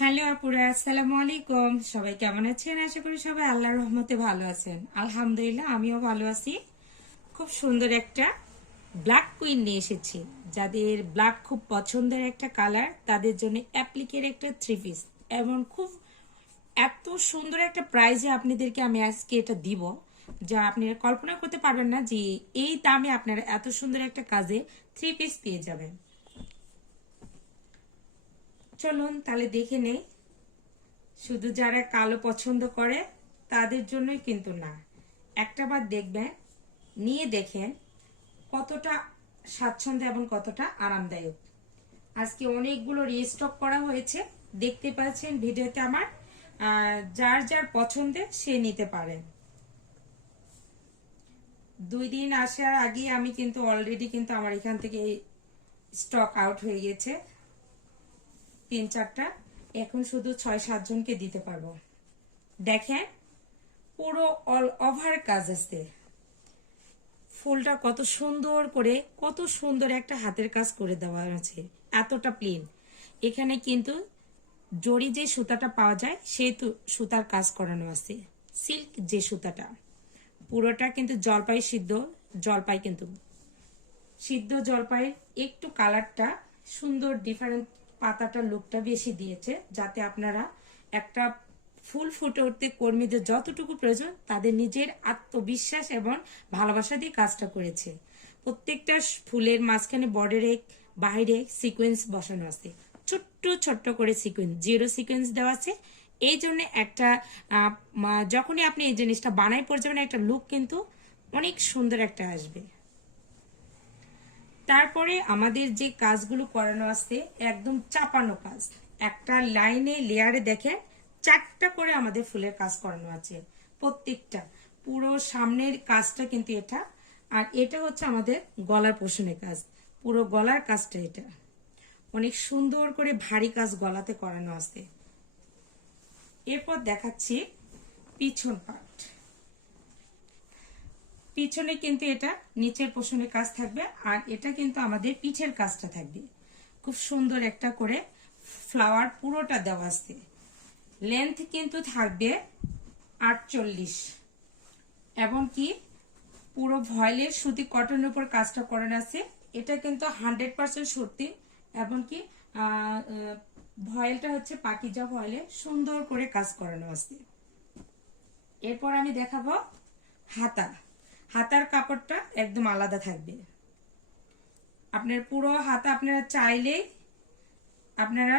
Hello আপুরা, আসসালামু আলাইকুম। সবাই কেমন আছেন? আশা করি সবাই আল্লাহর রহমতে ভালো আছেন। আলহামদুলিল্লাহ, আমিও ভালো আছি। খুব সুন্দর একটা ব্ল্যাক কুইন নিয়ে এসেছি। যাদের ব্ল্যাক খুব পছন্দের একটা কালার, তাদের জন্য অ্যাপ্লিকের একটা থ্রি পিস, এবং খুব এত সুন্দর একটা প্রাইজে আপনাদেরকে আমি আজকে এটা দিব, যা আপনারা কল্পনা করতে পারবেন না যে এই দামে আপনারা এত সুন্দর একটা কাজে থ্রি পিস পেয়ে যাবেন। চলুন তাহলে দেখে নেই। শুধু যারা কালো পছন্দ করে তাদের জন্যই কিন্তু না, একটা বার দেখবেন, নিয়ে দেখেন কতটা স্বাচ্ছন্দ্য এবং কতটা আরামদায়ক। আজকে অনেকগুলো রিস্টক করা হয়েছে, দেখতে পাচ্ছেন ভিডিওতে আমার। যার যার পছন্দের সে নিতে পারেন। 2 দিন আসার আগে আমি কিন্তু অলরেডি কিন্তু আমার এখান থেকে স্টক আউট হয়ে গেছে 3-4টা। এখন শুধু 6-7 জনকে দিতে পারবো। দেখেন, পুরো অল ওভার কাজ আছে। ফুলটা কত সুন্দর করে, কত সুন্দর একটা হাতের কাজ করে দেওয়া আছে, এতটা প্লেন। এখানে কিন্তু জরি যে সুতাটা পাওয়া যায় সেই সুতার কাজ করানো আছে। সিল্ক যে সুতাটা, পুরোটা কিন্তু জলপাই সিদ্ধ জলপাই, কিন্তু সিদ্ধ জলপাই। একটু কালারটা সুন্দর ডিফারেন্ট, পাতাটা লুকটা বেশি দিয়েছে, যাতে আপনারা একটা ফুল ফুটে উঠতে কর্মীদের যতটুকু প্রয়োজন তাদের নিজের আত্মবিশ্বাস এবং ভালোবাসা দিয়ে কাজটা করেছে। প্রত্যেকটা ফুলের মাঝখানে বর্ডারে বাইরে সিকোয়েন্স বসানো আছে, ছোট্ট ছোট্ট করে সিকোয়েন্স, জিরো সিকোয়েন্স দেওয়া আছে। এই জন্য একটা যখনই আপনি এই জিনিসটা বানাই পড়ে যাবেন, একটা লুক কিন্তু অনেক সুন্দর একটা আসবে। তারপরে আমাদের যে কাজগুলো করানো আছে একদম চাপানো কাজ। একটা লাইনে লেয়ারে দেখেন 4টা করে আমাদের ফুলের কাজ করানো আছে, প্রত্যেকটা। পুরো সামনের কাজটা কিন্তু এটা। আর এটা হচ্ছে আমাদের গলার পোষণের কাজ, পুরো গলার কাজটা এটা। অনেক সুন্দর করে ভারী কাজ গলাতে করানো আছে। এরপর দেখাচ্ছি পিছন পার্ট। পিছনে কিন্তু এটা নিচের পোষণের কাজ থাকবে, আর এটা কিন্তু আমাদের পিঠের কাজটা থাকবে। খুব সুন্দর একটা করে ফ্লাওয়ার পুরোটা দেওয়া আছে। লেন্থ কিন্তু থাকবে 48, এবং কি পুরো ভয়েলের সুতি কটনের উপর কাজটা করানো আছে। এটা কিন্তু 100% সুতি, এবং কি ভয়েলটা হচ্ছে পাকিজা ভয়েলে সুন্দর করে কাজ করানো আছে। এরপর আমি দেখাবো হাতা। হাতার কাপড়টা একদম আলাদা থাকবে। আপনার পুরো হাতা আপনারা চাইলেই আপনারা